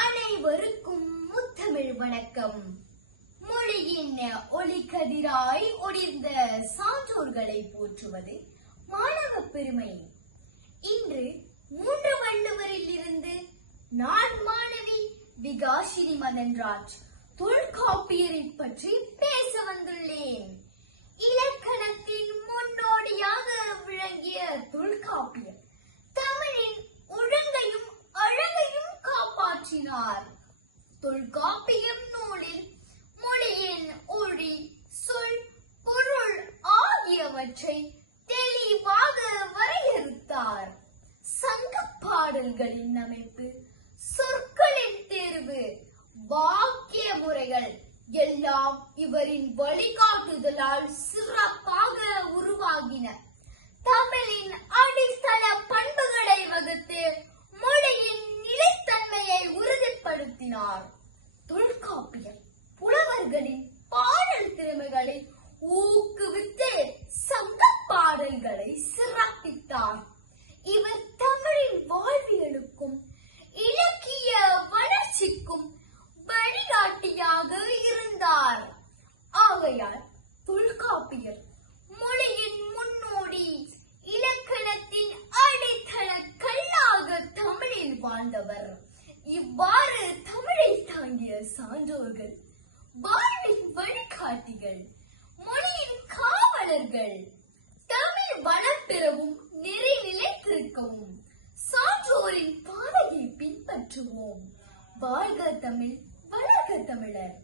அனைவருக்கும் முத்தமிழ் வணக்கம். மொழியின் ஒளிக்கதிராய் ஒளிர்ந்த சான்றோர்களை போற்றுவது மாணவ பெருமை. இன்று 3 வள்ளுவரில் இருந்து நான் மாணவி விகாஷினி மதன்ராஜ் தொல்காப்பியரை பற்றி பேச வந்துள்ளேன். இலக்கணத்தின் முன்னோடியாக விளங்கிய தொல்காப்பியர் தமிழின் ஒழுங்கையும் அழகையும் காப்பாற்றினார். தொல்காப்பியம் நூலில் மொழியின் ஒளி, சொல், பொருள் ஆகியவற்றை தெளிவாக வரையறுத்தார். சங்க பாடல்களின் அமைப்பு, சொற்களின் தேர்வு, வாக்கிய முறைகள் எல்லாம் இவரின் வழிகாட்டுதலால் சிறப்பாக உருவாகின. தமிழின் அடித்தள பண்புகளை வகுத்து மொழியின் நிலைத்தன்மையை உறுதிப்படுத்தினார். தொல்காப்பியர் புலவர்களின் பாடல் திறமைகளை ஊக்குவித்து சங்க பாடல்களை சிறப்பித்தார். இவர் தமிழின் வாழ்வியலுக்கும் இலக்கிய வளர்ச்சிக்கும் வழிகாட்டியாக இருந்தார். ஆகையால் தொல்காப்பியர் மொழியின் முன்னோடி, இலக்கணத்தின் அடித்தள கல்லாக தமிழில் வாழ்ந்தவர். இவ்வாறு தமிழை தாங்கிய சான்றோர்கள் வாழ்வின் வழிகாட்டிகள், மொழியின் காவலர்கள். தமிழ் வளம் பெறவும் நெறி நிலைத்திருக்கவும் சான்றோரின் பாதையை பின்பற்றுவோம். வாழ்க தமிழ், வளர்க தமிழர்.